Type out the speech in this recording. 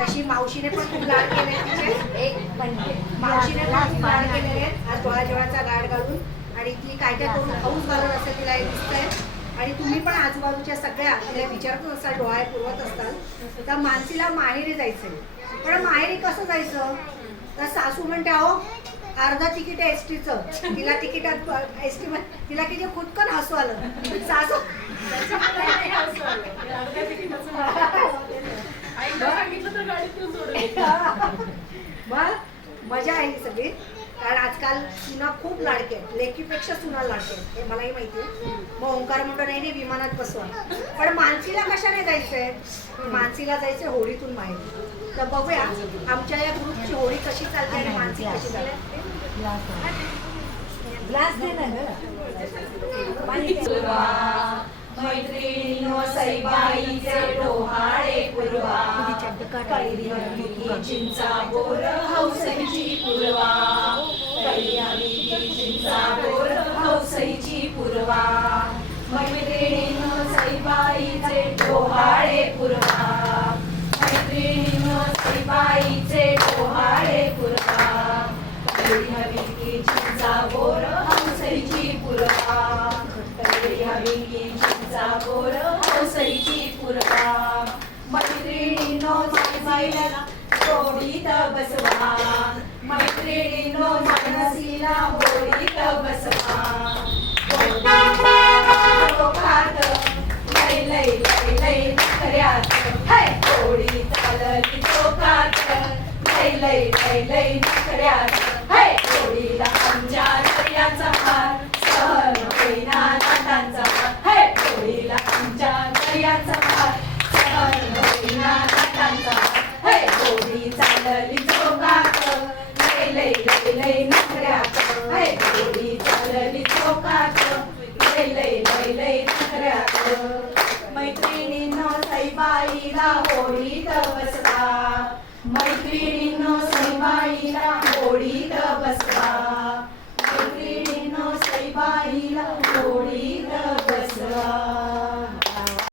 तशी मावशीने पण खूप लाड केले तिचे. मावशीने पण खूप लाड केलेले आहेत आज डोळा जेवणाचा गाड घालून. आणि ती काय काय करून खाऊच घालून असं तिला हे दिसतंय. आणि तुम्ही पण आजूबाजूच्या सगळ्या तिला विचारतच असाल, डोळ्या पुरवत असताल. तर मानसीला माहेरी जायचंय. पण माहेरी कसं जायचं? तर सासू म्हणते अहो अर्धा तिकीट आहे एसटीचं. तिला तिकीटात एसटी तिला किती खुदकन हसू आलं. सासू मग मजा आहे ही सगळी. कारण आजकाल सुना खूप लाडके आहेत, लेकीपेक्षा सुना लाडके आहेत हे मलाही माहिती आहे. मग ओंकार म्हणतो नाही नाही विमानात बसवा. पण मानसीला कशाने जायचंय? मानसीला जायचंय होळीतून माहेरी. तर बघूया आमच्या या ग्रुपची होळी कशी चालते आणि मानसी कशी चालते. मैत्रिणीनो सईबाईचे डोहाळे पुरवा, कैरी चिंचा बोर हौसईची पुरवा, कैरी चिंचा बोर हौसईची पुरवा. मैत्रिणीनो सईबाईचे डोहाळे पुरवा, मैत्रिणीनो सईबाईचे डोहाळे पुरवा, कैरी चिंचा बोर हौसईची पुरवा, कैरी चिंचा बोर हौसईची पुरवा. मैत्रिणीनो सईबाईला होळीत बसवा, मैत्रिणीनो मानसीला होळीत बसवा. चोखात लय लय लय लय नखऱ्यात, होळी चालली चोखात लय लय लय लय नखऱ्यात. होळीला आमच्या दर्याचा हार सहन होईना नाटांचा, होळीला आमच्या दर्याचा हार सहन होईना नाटांचा. होळी चालली चोखात लय लय लय लय नखऱ्यात, होळी चालली चोखात लय लय लय लय नखऱ्यात. मैत्रिणींनो सईबाईला होळीत बसवा, मैत्रिणींनो सईबाईला होळीत बसवा.